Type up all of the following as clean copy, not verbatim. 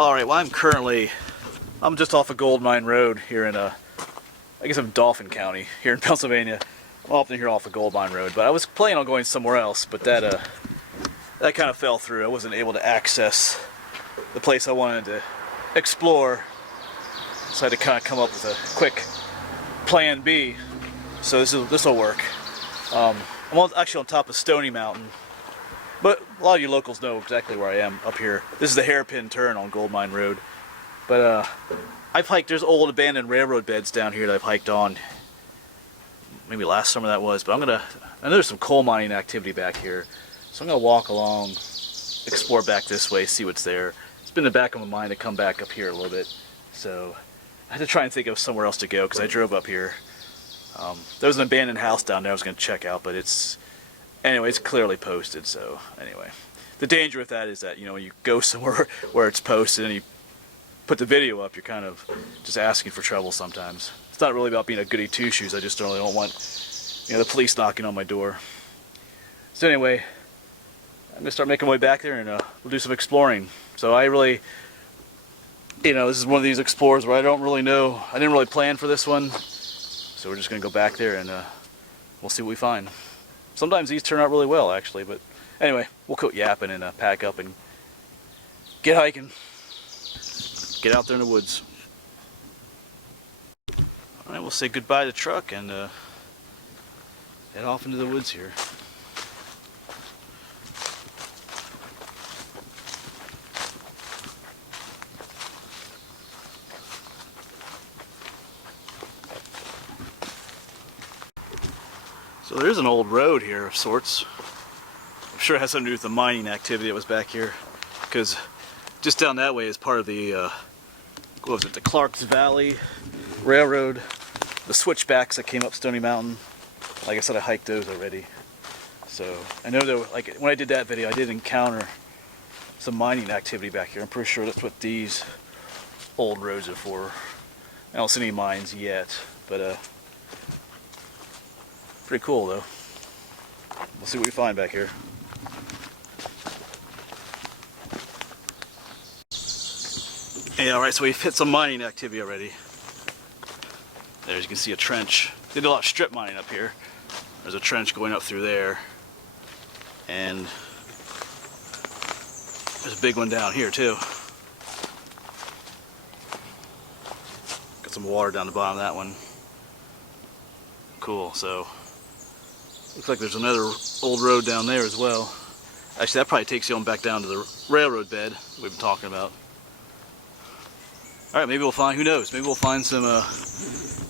Alright, well I'm just off of Gold Mine Road here in, I guess I'm Dauphin County, here in Pennsylvania. I'm often here off of Gold Mine Road, but I was planning on going somewhere else, but that kind of fell through. I wasn't able to access the place I wanted to explore, so I had to kind of come up with a quick plan B. So this will work. I'm actually on top of Stony Mountain, but a lot of you locals know exactly where I am up here. This is the hairpin turn on Gold Mine Road. But I've hiked, there's old abandoned railroad beds down here that I've hiked on. Maybe last summer that was, but I know there's some coal mining activity back here. So I'm gonna walk along, explore back this way, see what's there. It's been in the back of my mind to come back up here a little bit. So I had to try and think of somewhere else to go because I drove up here. There was an abandoned house down there I was gonna check out, but it's clearly posted. So anyway, the danger with that is that, you know, when you go somewhere where it's posted and you put the video up, you're kind of just asking for trouble sometimes. It's not really about being a goody two-shoes. I just really don't want, you know, the police knocking on my door. So anyway, I'm gonna start making my way back there and we'll do some exploring. So I really, you know, this is one of these explorers where I don't really know. I didn't really plan for this one, so we're just gonna go back there and we'll see what we find. Sometimes these turn out really well, actually. But anyway, we'll quit yapping and pack up and get hiking. Get out there in the woods. Alright, we'll say goodbye to the truck and head off into the woods here. So there's an old road here of sorts. I'm sure it has something to do with the mining activity that was back here, because just down that way is part of the what was it, the Clarks Valley Railroad, the switchbacks that came up Stony Mountain. Like I said, I hiked those already. So I know that, like, when I did that video, I did encounter some mining activity back here. I'm pretty sure that's what these old roads are for. I don't see any mines yet, but pretty cool though. We'll see what we find back here. Yeah, alright, so we've hit some mining activity already. There, as you can see, a trench. They did a lot of strip mining up here. There's a trench going up through there. And there's a big one down here too. Got some water down the bottom of that one. Cool, so looks like there's another old road down there as well. Actually, that probably takes you on back down to the railroad bed we've been talking about. Alright, maybe we'll find, who knows, maybe we'll find some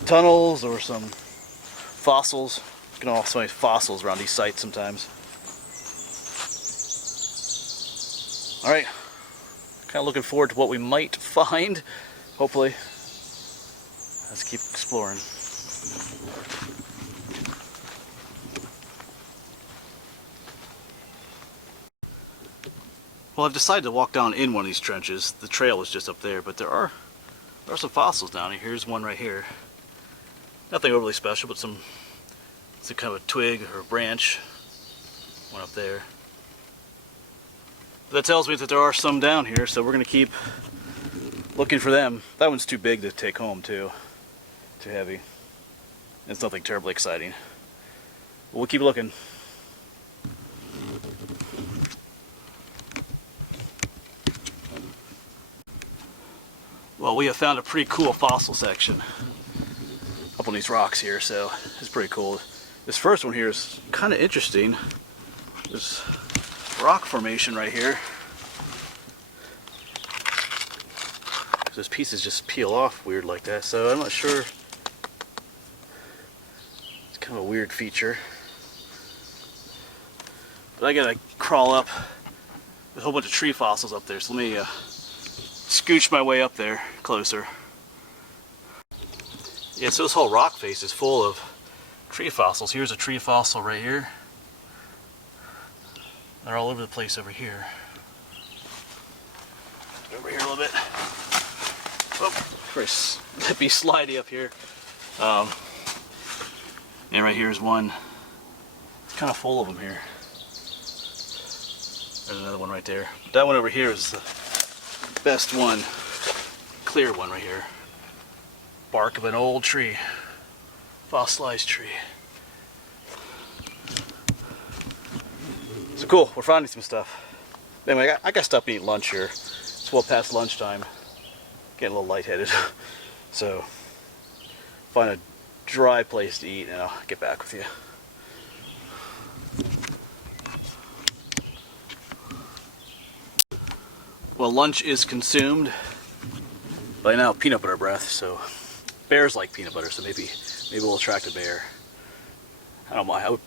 tunnels or some fossils. You can also find fossils around these sites sometimes. Alright, kind of looking forward to what we might find, hopefully. Let's keep exploring. Well, I've decided to walk down in one of these trenches. The trail is just up there, but there are some fossils down here. Here's one right here. Nothing overly special, but it's a kind of a twig or a branch. One up there. But that tells me that there are some down here, so we're going to keep looking for them. That one's too big to take home, too. Too heavy. It's nothing terribly exciting. But we'll keep looking. Well, we have found a pretty cool fossil section up on these rocks here, so it's pretty cool. This first one here is kind of interesting. There's rock formation right here. Those pieces just peel off weird like that, so I'm not sure. It's kind of a weird feature. But I gotta crawl up. There's a whole bunch of tree fossils up there, so let me scooch my way up there closer. Yeah, so this whole rock face is full of tree fossils. Here's a tree fossil right here. They're all over the place over here. Over here a little bit. Oh, very slippy, slidey up here. And right here is one. It's kind of full of them here. There's another one right there. That one over here is best one, clear one right here. Bark of an old tree. Fossilized tree. So cool, we're finding some stuff. Anyway, I got to stop eating lunch here. It's well past lunchtime. Getting a little lightheaded. So, find a dry place to eat and I'll get back with you. Well, lunch is consumed. By now, peanut butter breath, so bears like peanut butter, so maybe we'll attract a bear. I don't mind.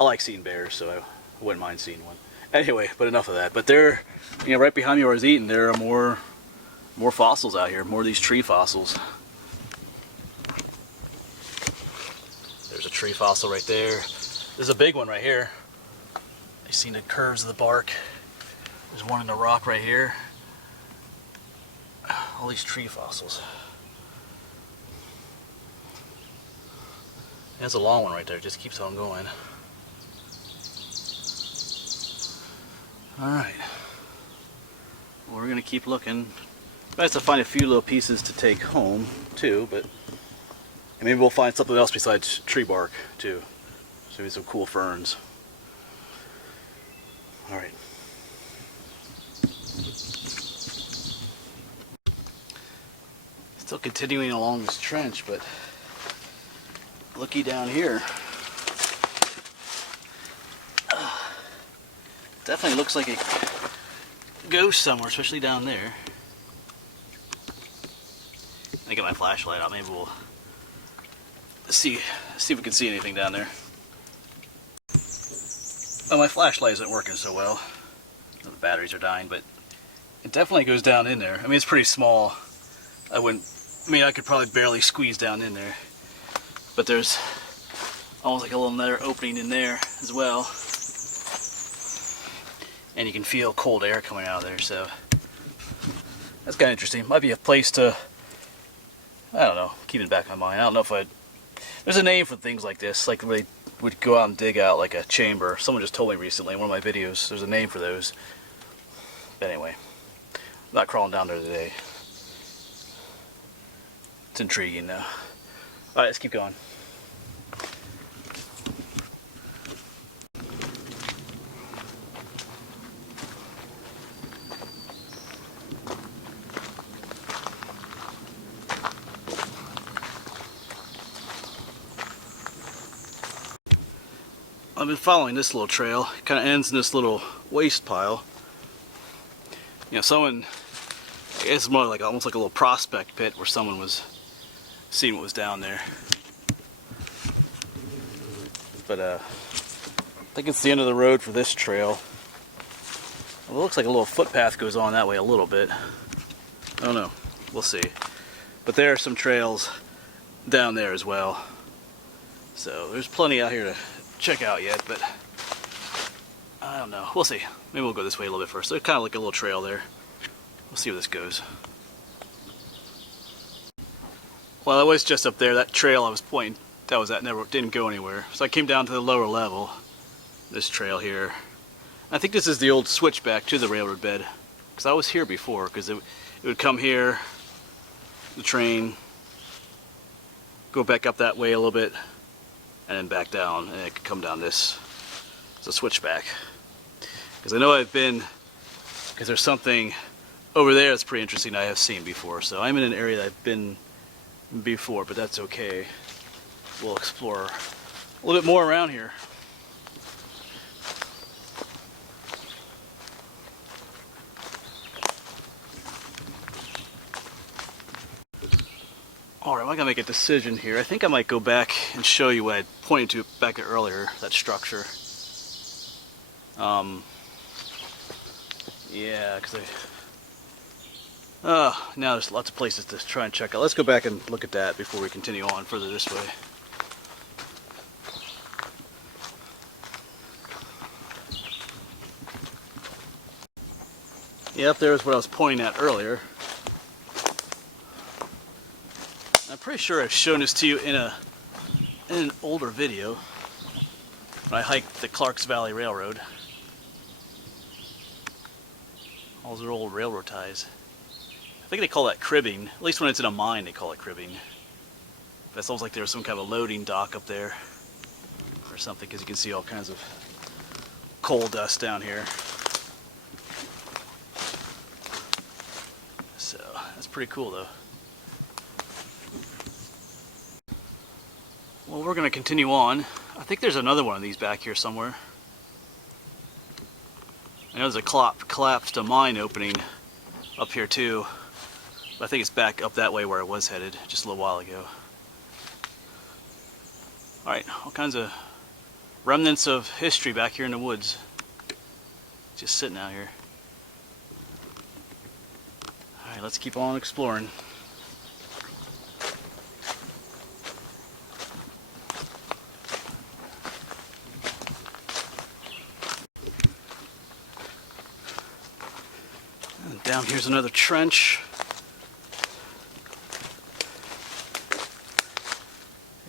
I like seeing bears, so I wouldn't mind seeing one. Anyway, but enough of that. But there, right behind me where I was eating, there are more fossils out here. More of these tree fossils. There's a tree fossil right there. There's a big one right here. You've seen the curves of the bark. There's one in the rock right here. All these tree fossils. There's a long one right there. It just keeps on going. Alright. Well, we're going to keep looking. I have to find a few little pieces to take home, too, but maybe we'll find something else besides tree bark, too. So maybe some cool ferns. Alright. Still continuing along this trench, but looky down here. Definitely looks like it goes somewhere, especially down there. I get my flashlight out. Maybe we'll see if we can see anything down there. Well, my flashlight isn't working so well. The batteries are dying, but it definitely goes down in there. I mean, it's pretty small. I could probably barely squeeze down in there. But there's almost like a little nether opening in there as well. And you can feel cold air coming out of there, so that's kind of interesting. Might be a place to, I don't know, keep it in the back of my mind. I don't know if there's a name for things like this, like where they would go out and dig out like a chamber. Someone just told me recently in one of my videos, there's a name for those. But anyway, I'm not crawling down there today. It's intriguing though. Alright, let's keep going. I've been following this little trail. It kind of ends in this little waste pile. Someone, I guess it's more like almost like a little prospect pit where someone was seeing what was down there. But I think it's the end of the road for this trail. Well, it looks like a little footpath goes on that way a little bit. I don't know. We'll see. But there are some trails down there as well. So there's plenty out here to check out yet, but I don't know. We'll see. Maybe we'll go this way a little bit first. There's kind of like a little trail there. We'll see where this goes. Well, I was just up there. That trail I was pointing, that never didn't go anywhere. So I came down to the lower level. This trail here. I think this is the old switchback to the railroad bed, because I was here before. Because it would come here, the train, go back up that way a little bit, and then back down, and it could come down this. It's a switchback. Because I know I've been, because there's something over there that's pretty interesting I have seen before. So I'm in an area that I've been before, but that's okay. We'll explore a little bit more around here. Alright, well, I gotta make a decision here. I think I might go back and show you what I pointed to back earlier, that structure. Yeah, because now there's lots of places to try and check out. Let's go back and look at that before we continue on further this way. Yeah, up there is what I was pointing at earlier. I'm pretty sure I've shown this to you in an older video when I hiked the Clarks Valley Railroad. All those are old railroad ties. I think they call that cribbing. At least when it's in a mine, they call it cribbing. But it's almost like there was some kind of loading dock up there or something, because you can see all kinds of coal dust down here. So that's pretty cool, though. Well, we're going to continue on. I think there's another one of these back here somewhere. I know there's a collapsed mine opening up here too. But I think it's back up that way where it was headed just a little while ago. Alright, all kinds of remnants of history back here in the woods. Just sitting out here. Alright, let's keep on exploring. And down here's another trench.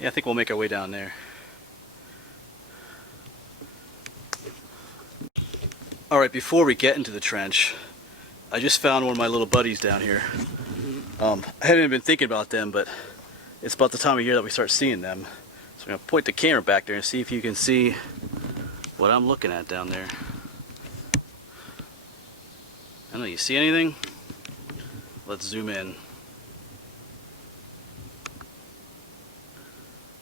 Yeah, I think we'll make our way down there. Alright, before we get into the trench, I just found one of my little buddies down here. I hadn't even been thinking about them, but it's about the time of year that we start seeing them. So I'm going to point the camera back there and see if you can see what I'm looking at down there. I don't know, you see anything? Let's zoom in.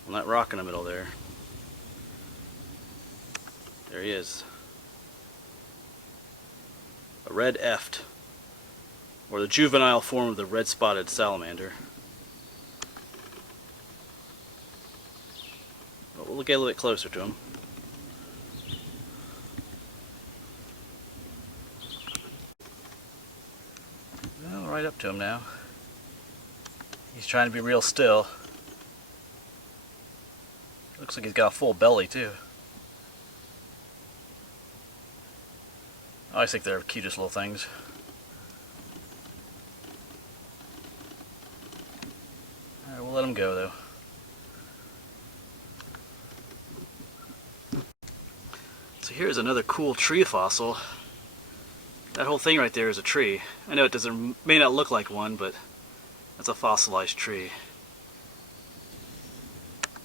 On that rock in the middle there. There he is. A red eft, or the juvenile form of the red-spotted salamander. But we'll get a little bit closer to him. Well, right up to him now. He's trying to be real still. Looks like he's got a full belly too. I always think they're the cutest little things. Alright, we'll let him go though. So here's another cool tree fossil. That whole thing right there is a tree. I know it may not look like one, but that's a fossilized tree.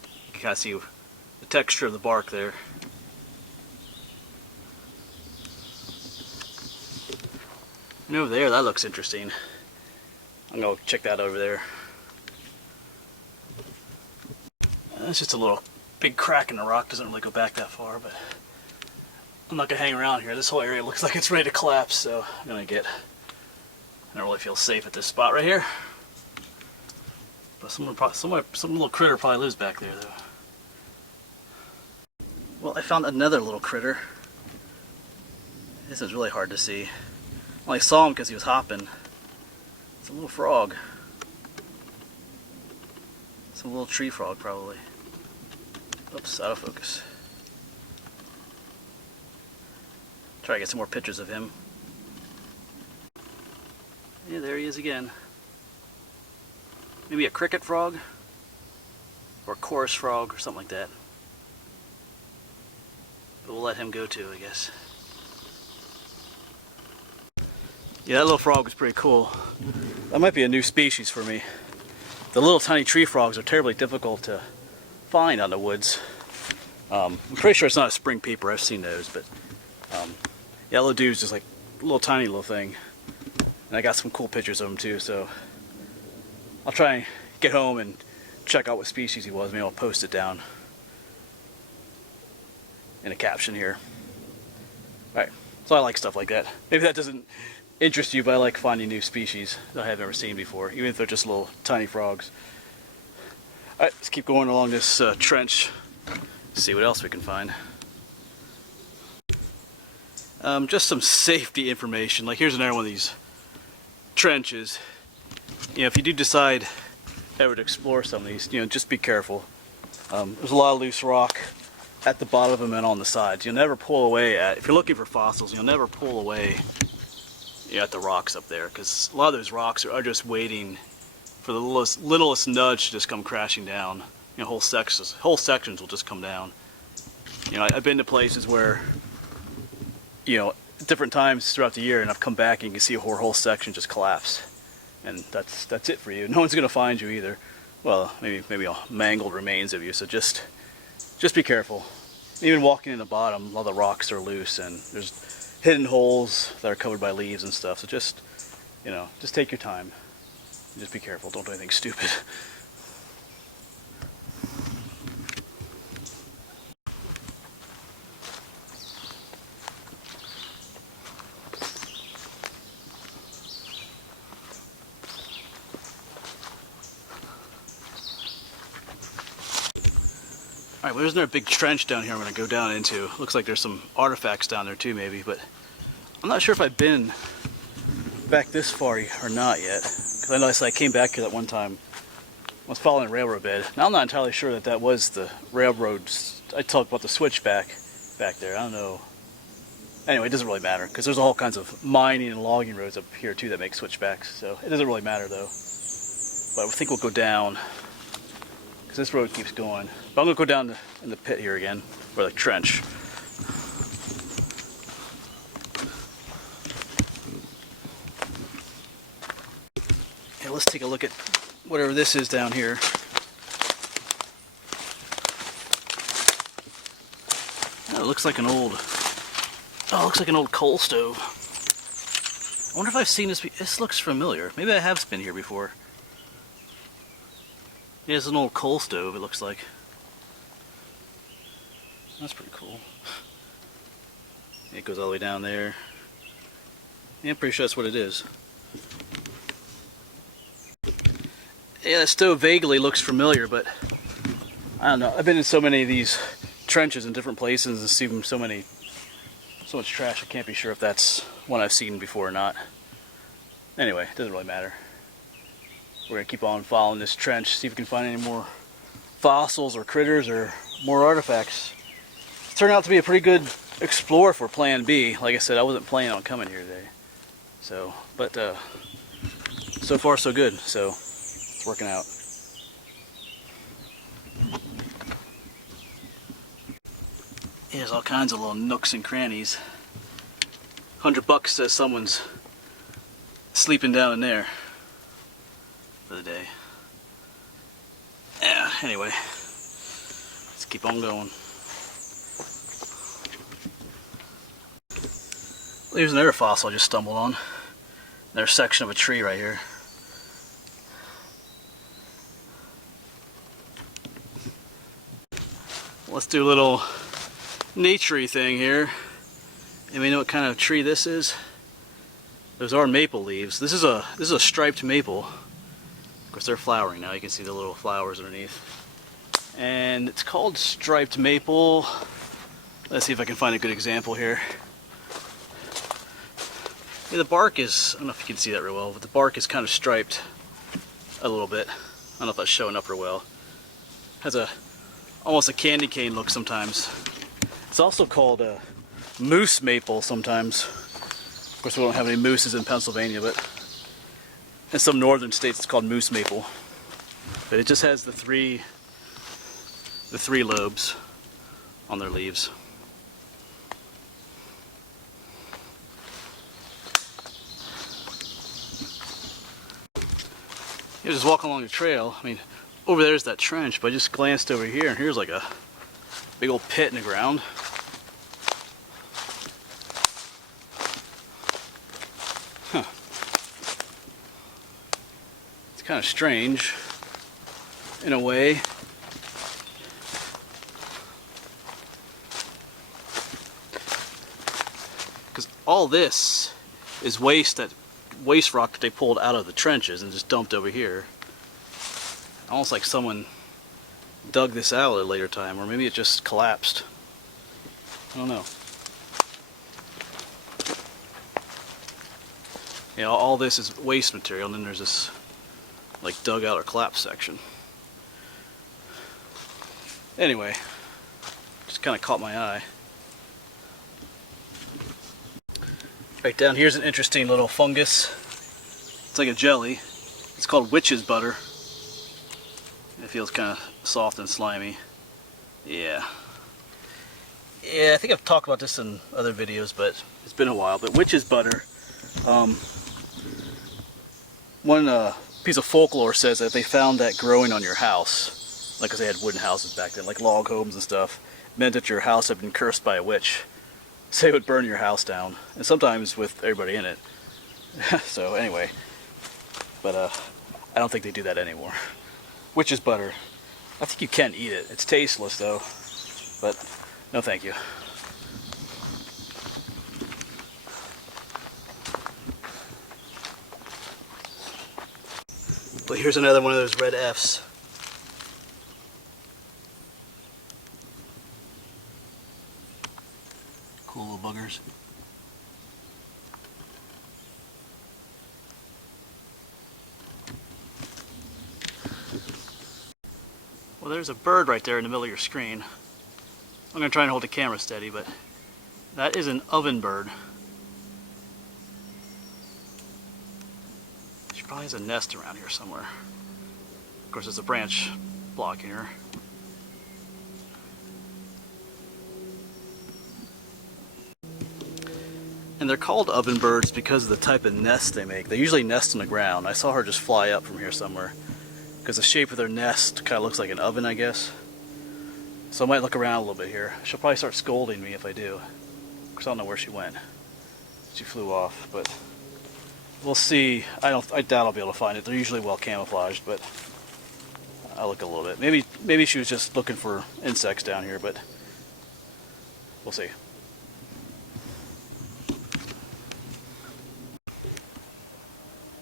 You can kind of see the texture of the bark there. And over there, that looks interesting. I'm going to check that over there. That's just a little big crack in the rock. Doesn't really go back that far, but I'm not going to hang around here. This whole area looks like it's ready to collapse, so I'm going to I don't really feel safe at this spot right here. But some little critter probably lives back there, though. Well, I found another little critter. This is really hard to see. I only saw him because he was hopping. It's a little frog. It's a little tree frog, probably. Oops, out of focus. Try to get some more pictures of him. Yeah, there he is again. Maybe a cricket frog? Or a chorus frog, or something like that. But we'll let him go too, I guess. Yeah, that little frog was pretty cool. That might be a new species for me. The little tiny tree frogs are terribly difficult to find out in the woods. I'm pretty sure it's not a spring peeper. I've seen those, but yeah, that little dude's just like a little tiny little thing. And I got some cool pictures of him too, so I'll try and get home and check out what species he was. Maybe I'll post it down in a caption here. Alright, so I like stuff like that. Maybe that doesn't interest you, but I like finding new species that I have never seen before, even if they're just little tiny frogs. Alright, let's keep going along this trench, see what else we can find. Just some safety information. Like, here's another one of these trenches. You know, if you do decide ever to explore some of these, you know, just be careful. There's a lot of loose rock at the bottom of them and on the sides. You'll never pull away if you're looking for fossils, you'll never pull away at the rocks up there, because a lot of those rocks are just waiting for the littlest nudge to just come crashing down. You know, whole sections will just come down. You know, I've been to places where, you know, different times throughout the year, and I've come back and you can see a whole section just collapse. and that's it for you. No one's gonna find you either. Well, maybe mangled remains of you. So just be careful. Even walking in the bottom, all the rocks are loose, and there's hidden holes that are covered by leaves and stuff. So just, you know, just take your time. Just be careful. Don't do anything stupid. Alright, well, there's another big trench down here I'm going to go down into. Looks like there's some artifacts down there too, maybe, but I'm not sure if I've been back this far or not yet. Because I know I came back here that one time. I was following a railroad bed. Now I'm not entirely sure that was the railroads. I talked about the switchback back there. I don't know. Anyway, it doesn't really matter, because there's all kinds of mining and logging roads up here too that make switchbacks. So it doesn't really matter though. But I think we'll go down, because this road keeps going. But I'm going to go down in the pit here again, or the trench. Yeah, let's take a look at whatever this is down here. Oh, it looks like an old, coal stove. I wonder if I've seen this. This looks familiar. Maybe I have been here before. Yeah, it's an old coal stove, it looks like. That's pretty cool. It goes all the way down there. Yeah, I'm pretty sure that's what it is. Yeah, that stove vaguely looks familiar, but I don't know. I've been in so many of these trenches in different places and seen so much trash, I can't be sure if that's one I've seen before or not. Anyway, it doesn't really matter. We're going to keep on following this trench, see if we can find any more fossils or critters or more artifacts. It turned out to be a pretty good explore for Plan B. Like I said, I wasn't planning on coming here today. So, but so far so good. So, it's working out. Yeah, there's all kinds of little nooks and crannies. $100 says someone's sleeping down in there for the day. Yeah, anyway, let's keep on going. Here's another fossil I just stumbled on. Another section of a tree right here. Let's do a little nature-y thing here. Anybody know what kind of tree this is? Those are maple leaves. This is a striped maple. Of course, they're flowering now. You can see the little flowers underneath. And it's called striped maple. Let's see if I can find a good example here. Yeah, the bark is, I don't know if you can see that real well, but the bark is kind of striped a little bit. I don't know if that's showing up real well. Has almost a candy cane look sometimes. It's also called a moose maple sometimes. Of course, we don't have any mooses in Pennsylvania, but in some northern states it's called moose maple. But it just has the three lobes on their leaves. You just walk along the trail. I mean, over there's that trench, but I just glanced over here, and here's like a big old pit in the ground. Huh. It's kind of strange, in a way. Because all this is waste rock that they pulled out of the trenches and just dumped over here. Almost like someone dug this out at a later time, or maybe it just collapsed. I don't know. Yeah, all this is waste material, and then there's this like dug out or collapsed section. Anyway, just kind of caught my eye. Right down here's an interesting little fungus. It's like a jelly. It's called witch's butter. It feels kind of soft and slimy. Yeah. Yeah, I think I've talked about this in other videos, but it's been a while. But witch's butter, One piece of folklore says that they found that growing on your house, like 'cause they had wooden houses back then, like log homes and stuff, meant that your house had been cursed by a witch. So they would burn your house down, and sometimes with everybody in it. So anyway, but I don't think they do that anymore. Witch's butter. I think you can eat it. It's tasteless though, but no thank you. But here's another one of those red Fs. Cool little buggers. Well, there's a bird right there in the middle of your screen. I'm going to try and hold the camera steady, but that is an oven bird. She probably has a nest around here somewhere. Of course, there's a branch blocking her. And they're called oven birds because of the type of nest they make. They usually nest on the ground. I saw her just fly up from here somewhere because the shape of their nest kind of looks like an oven, I guess. So I might look around a little bit here. She'll probably start scolding me if I do, because I don't know where she went. She flew off, but we'll see. I doubt I'll be able to find it. They're usually well camouflaged, but I'll look a little bit. Maybe she was just looking for insects down here, but we'll see.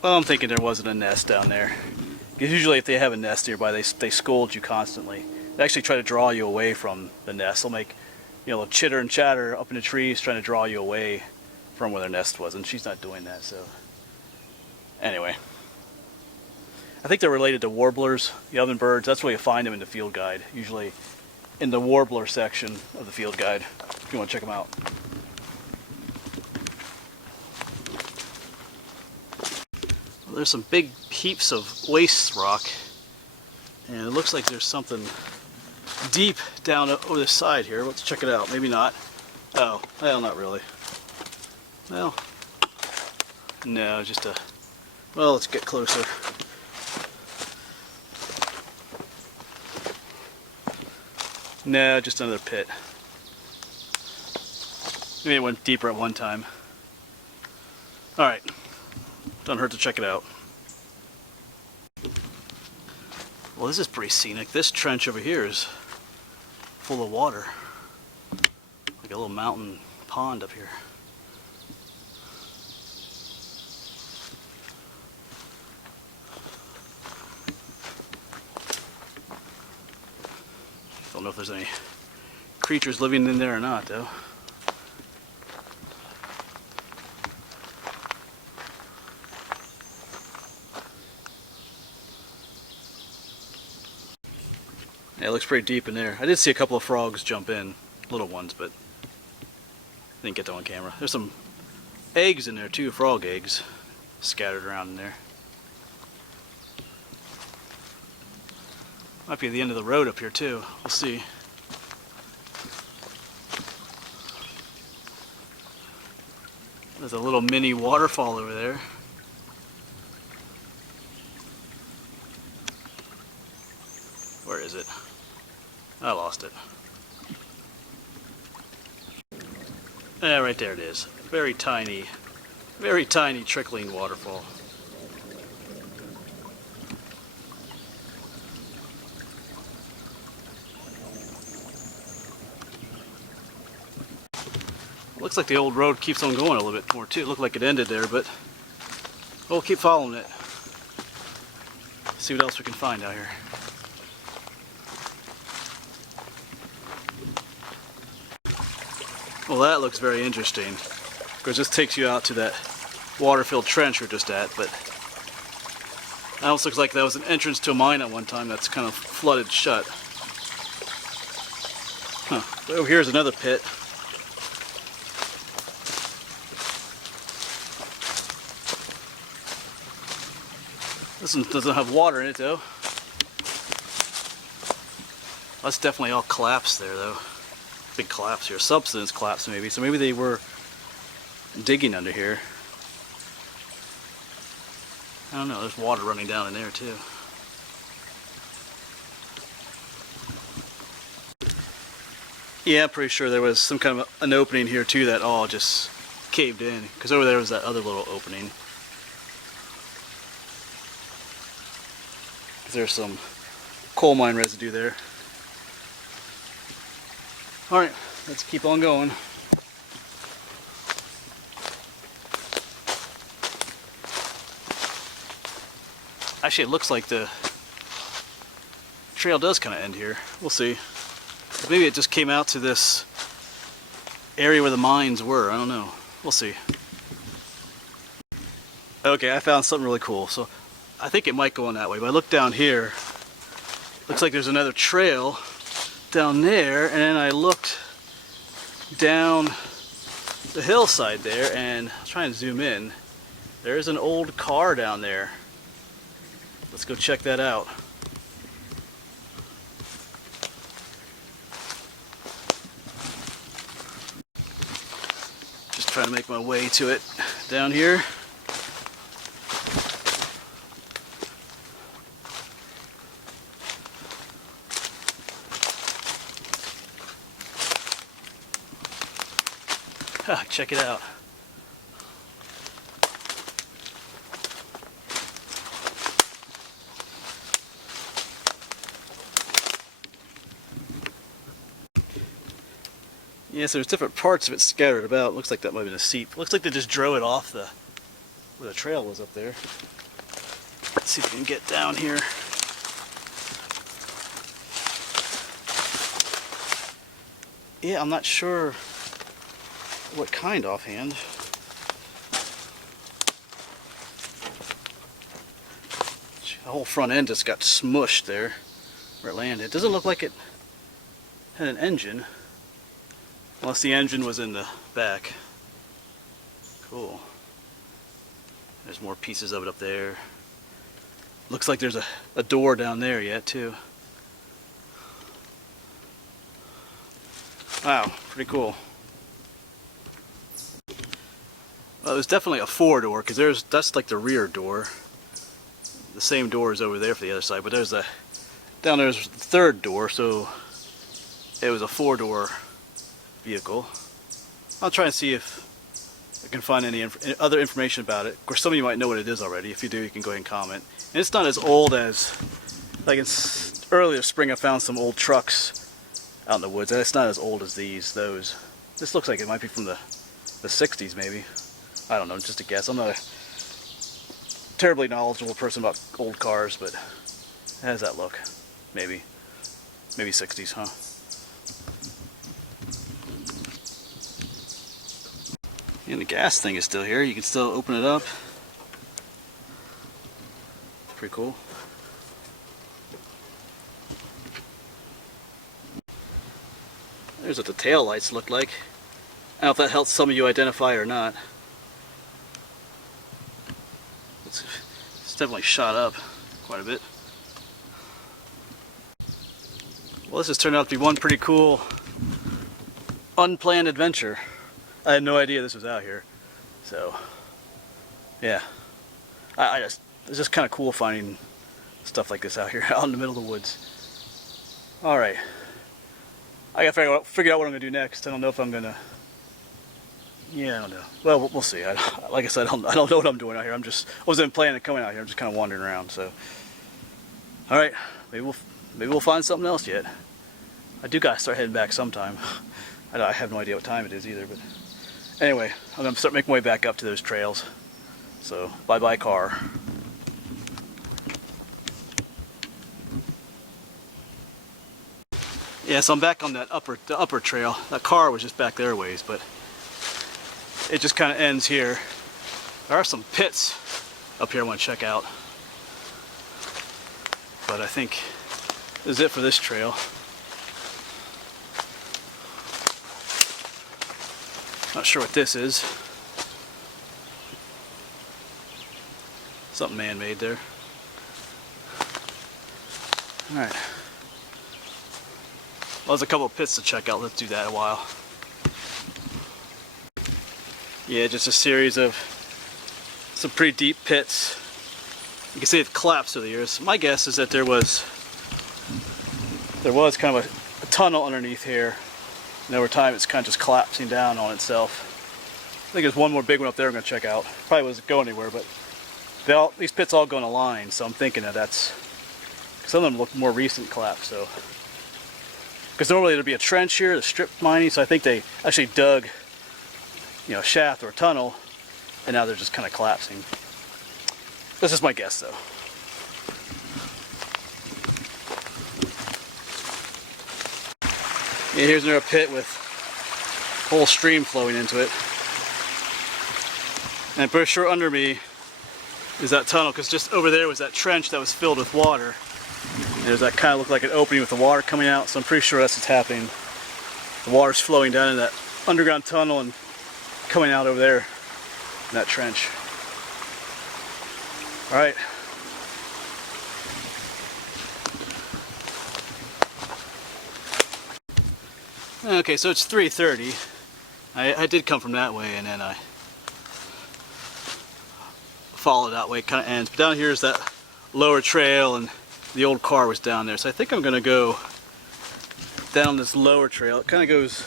Well, I'm thinking there wasn't a nest down there. Because usually if they have a nest nearby, they scold you constantly. They actually try to draw you away from the nest. They'll make, they'll chitter and chatter up in the trees trying to draw you away from where their nest was, and she's not doing that, so. Anyway. I think they're related to warblers, the oven birds. That's where you find them in the field guide, usually in the warbler section of the field guide, if you want to check them out. Well, there's some big heaps of waste rock, and it looks like there's something deep down over this side here. Let's check it out. Maybe not. Oh, well, not really. Well, no, just a... Well, let's get closer. No, just another pit. Maybe it went deeper at one time. Alright. Doesn't hurt to check it out. Well, this is pretty scenic. This trench over here is full of water. Like a little mountain pond up here. Don't know if there's any creatures living in there or not, though. Yeah, it looks pretty deep in there. I did see a couple of frogs jump in, little ones, but I didn't get them on camera. There's some eggs in there too, frog eggs, scattered around in there. Might be at the end of the road up here too. We'll see. There's a little mini waterfall over there. Where is it? I lost it. Yeah, right there it is. Very tiny trickling waterfall. Looks like the old road keeps on going a little bit more too. It looked like it ended there, but we'll keep following it. See what else we can find out here. Well, that looks very interesting. Of course, this takes you out to that water-filled trench we're just at, but that almost looks like that was an entrance to a mine at one time that's kind of flooded shut. Huh. Over here's another pit. This one doesn't have water in it, though. That's definitely all collapsed there, though. Big collapse here. Subsidence collapse, maybe. So maybe they were digging under here. I don't know, there's water running down in there too. Yeah, I'm pretty sure there was some kind of an opening here too that all just caved in, because over there was that other little opening. There's some coal mine residue there. Alright, let's keep on going. Actually, it looks like the trail does kind of end here. We'll see. Maybe it just came out to this area where the mines were. I don't know. We'll see. Okay, I found something really cool. So I think it might go on that way. But I look down here. Looks like there's another trail down there. And then I looked down the hillside there, and I'll try and zoom in. There's an old car down there. Let's go check that out. Just trying to make my way to it down here. Check it out. Yes, there's different parts of it scattered about. Looks like that might have been a seat. Looks like they just drove it off where the trail was up there. Let's see if we can get down here. Yeah, I'm not sure what kind offhand. The whole front end just got smushed there where it landed. It doesn't look like it had an engine. Unless the engine was in the back. Cool. There's more pieces of it up there. Looks like there's a door down there yet too. Wow, pretty cool. Well, it was definitely a four-door, because that's like the rear door. The same door is over there for the other side, but down there's the third door, so it was a four-door vehicle. I'll try and see if I can find any other information about it. Of course, some of you might know what it is already. If you do, you can go ahead and comment. And it's not as old as, like in earlier spring I found some old trucks out in the woods, and it's not as old as those. This looks like it might be from the 60s maybe. I don't know, just a guess. I'm not a terribly knowledgeable person about old cars, but how does that look? Maybe 60s, huh? And the gas thing is still here. You can still open it up. Pretty cool. There's what the tail lights look like. I don't know if that helps some of you identify or not. It's definitely shot up quite a bit. Well, this has turned out to be one pretty cool unplanned adventure. I had no idea this was out here, so yeah. It's just kind of cool finding stuff like this out here, out in the middle of the woods. All right, I gotta figure out what I'm gonna do next. I don't know if I'm gonna. Yeah, I don't know. Well, we'll see. Like I said, I don't know what I'm doing out here. I wasn't planning on coming out here. I'm just kind of wandering around. So, all right, maybe we'll find something else yet. I do gotta start heading back sometime. I have no idea what time it is either, but anyway, I'm gonna start making my way back up to those trails. So, bye-bye car. Yeah, so I'm back on the upper trail. That car was just back there a ways, but it just kind of ends here. There are some pits up here I want to check out, but I think this is it for this trail. Not sure what this is. Something man-made there. Alright. Well, there's a couple of pits to check out. Let's do that in a while. Yeah, just a series of some pretty deep pits You can see it collapsed through the years. My guess is that there was kind of a tunnel underneath here, and over time it's kind of just collapsing down on itself. I think there's one more big one up there I'm going to check out. Probably wasn't going anywhere, but these pits all go in a line, so I'm thinking that that's... Some of them look more recent collapse, so... Because normally there'd be a trench here, the strip mining, so I think they actually dug, you know, a shaft or a tunnel, and now they're just kind of collapsing. This is my guess, though. Yeah, here's another pit with a whole stream flowing into it. And I'm pretty sure under me is that tunnel, because just over there was that trench that was filled with water. And there's that kind of looked like an opening with the water coming out, so I'm pretty sure that's what's happening. The water's flowing down in that underground tunnel and coming out over there in that trench. Alright. Okay, so it's 3:30. I did come from that way, and then I followed that way. It kind of ends. But down here is that lower trail, and the old car was down there. So I think I'm going to go down this lower trail. It kind of goes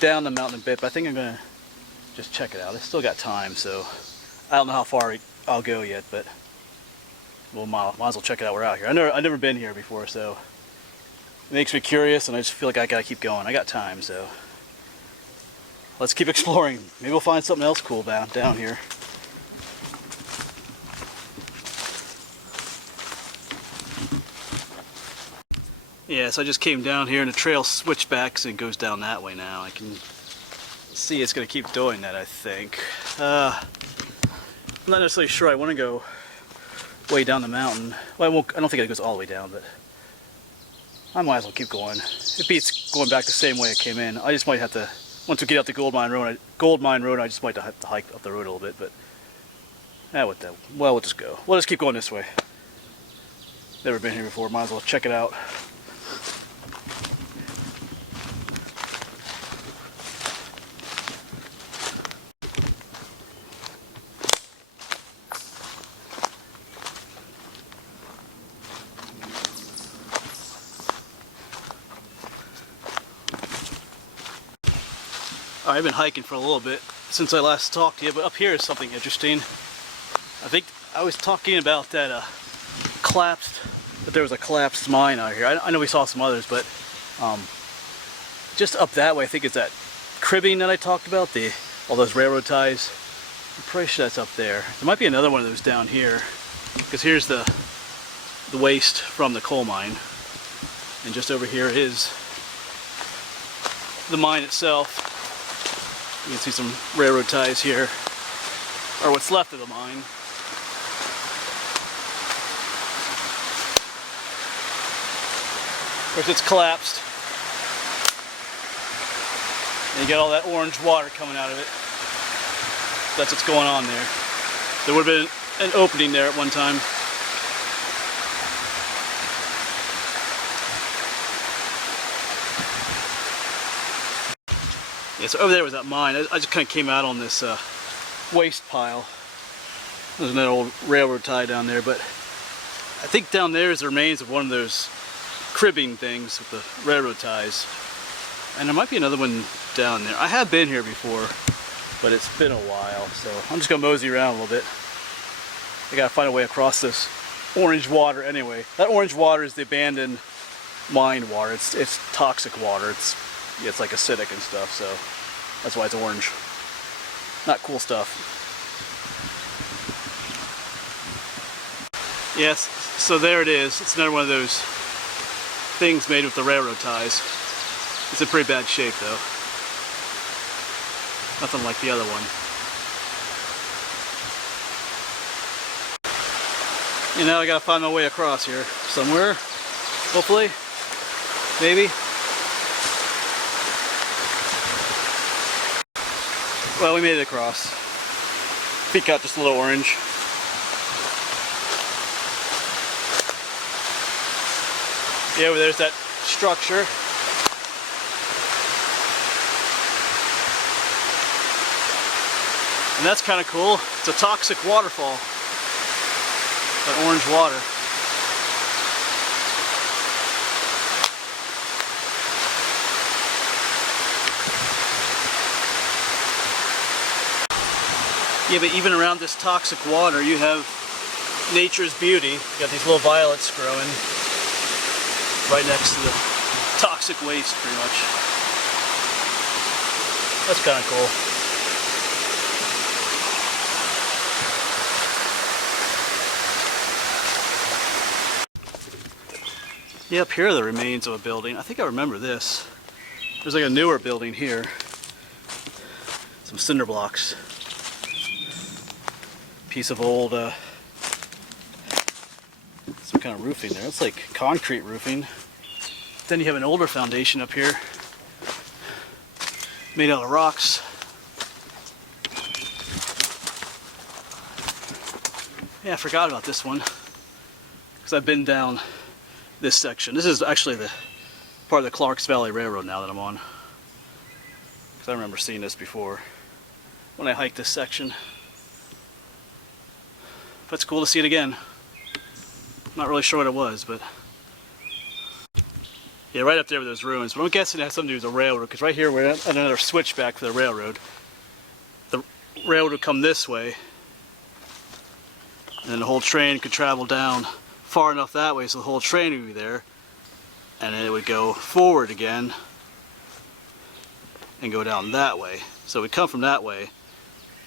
down the mountain a bit, but I think I'm going to just check it out. I still got time, so I don't know how far I'll go yet, but we'll might as well check it out. We're out here. I've never been here before, so it makes me curious, and I just feel like I gotta keep going. I got time, so let's keep exploring. Maybe we'll find something else cool down here. Yeah, so I just came down here and the trail switchbacks and goes down that way now. I can see it's going to keep doing that, I think. I'm not necessarily sure I want to go way down the mountain. Well, I don't think it goes all the way down, but I might as well keep going. It beats going back the same way I came in. I just might have to, once we get out the Gold Mine Road, I just might have to hike up the road a little bit, but well, we'll just go. We'll just keep going this way. Never been here before, might as well check it out. I've been hiking for a little bit since I last talked to you, but up here is something interesting. I think I was talking about that that there was a collapsed mine out here. I know we saw some others, but just up that way, I think it's that cribbing that I talked about, all those railroad ties. I'm pretty sure that's up there. There might be another one of those down here, because here's the waste from the coal mine, and just over here is the mine itself. You can see some railroad ties here, or what's left of the mine. Of course, it's collapsed. And you get all that orange water coming out of it. That's what's going on there. There would have been an opening there at one time. Yeah, so over there was that mine. I just kind of came out on this waste pile. There's an old railroad tie down there, but I think down there is the remains of one of those cribbing things with the railroad ties. And there might be another one down there. I have been here before, but it's been a while, so I'm just gonna mosey around a little bit. I gotta find a way across this orange water anyway. That orange water is the abandoned mine water. It's toxic water. It's like acidic and stuff, so that's why it's orange. Not cool stuff. Yes, so there it is. It's another one of those things made with the railroad ties. It's in pretty bad shape though. Nothing like the other one. And now I gotta find my way across here somewhere. Hopefully. Maybe. Well, we made it across. Feet got just a little orange. Yeah, over there's that structure. And that's kind of cool. It's a toxic waterfall. That orange water. Yeah, but even around this toxic water, you have nature's beauty. You got these little violets growing right next to the toxic waste, pretty much. That's kind of cool. Yeah, up here are the remains of a building. I think I remember this. There's like a newer building here. Some cinder blocks. Piece of old, some kind of roofing there. It's like concrete roofing. Then you have an older foundation up here, made out of rocks. Yeah, I forgot about this one, because I've been down this section. This is actually the part of the Clarks Valley Railroad now that I'm on, because I remember seeing this before when I hiked this section. But it's cool to see it again. I'm not really sure what it was, but yeah, right up there with those ruins. But I'm guessing it has something to do with the railroad, because right here we're at another switchback for the railroad. The railroad would come this way, and then the whole train could travel down far enough that way so the whole train would be there, and then it would go forward again and go down that way. So it would come from that way,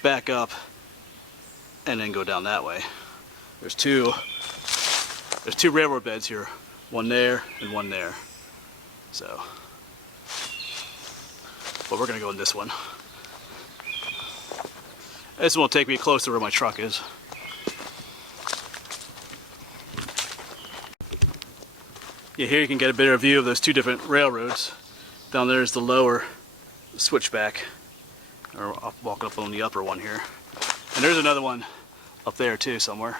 back up, and then go down that way. There's two railroad beds here, one there and one there. So, but we're gonna go in this one. This one will take me close to where my truck is. Yeah, here you can get a better view of those two different railroads. Down there is the lower switchback, or I'll walk up on the upper one here. And there's another one up there too somewhere.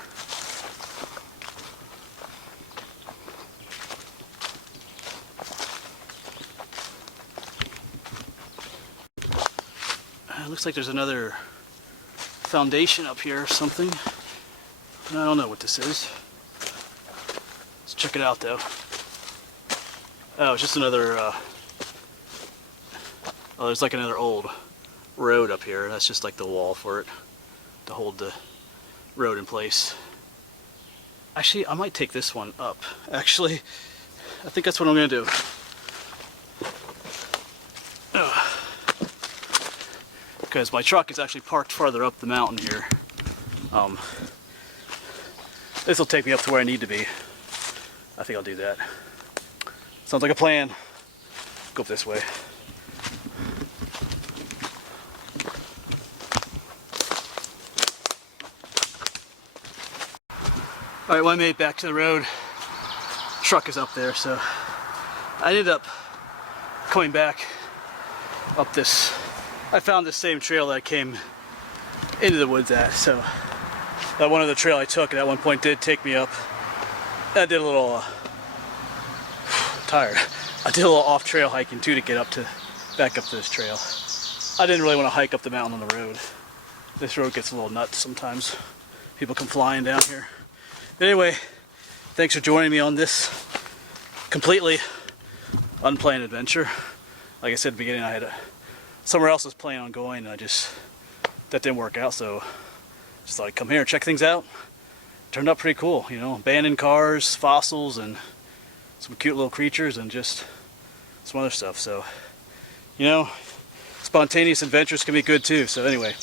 It looks like there's another foundation up here or something. I don't know what this is. Let's check it out though. Oh, it's just another, oh, there's like another old road up here. That's just like the wall for it to hold the road in place. Actually, I might take this one up. Actually, I think that's what I'm gonna do. Because my truck is actually parked farther up the mountain here. This will take me up to where I need to be. I think I'll do that. Sounds like a plan. Go up this way. Alright, well, I made it back to the road. Truck is up there, so I ended up coming back up this. I found the same trail that I came into the woods at, so that one other trail I took at one point did take me up. I did a little tired. I did a little off-trail hiking too to get up to back up to this trail. I didn't really want to hike up the mountain on the road. This road gets a little nuts sometimes. People come flying down here. But anyway, thanks for joining me on this completely unplanned adventure. Like I said at the beginning, I had somewhere else was planning on going, and that didn't work out, so just thought I'd come here and check things out. Turned out pretty cool, you know, abandoned cars, fossils, and some cute little creatures, and just some other stuff. So, you know, spontaneous adventures can be good too. So anyway,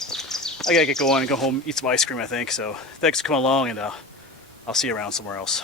I gotta get going and go home, eat some ice cream, I think. So thanks for coming along, and I'll see you around somewhere else.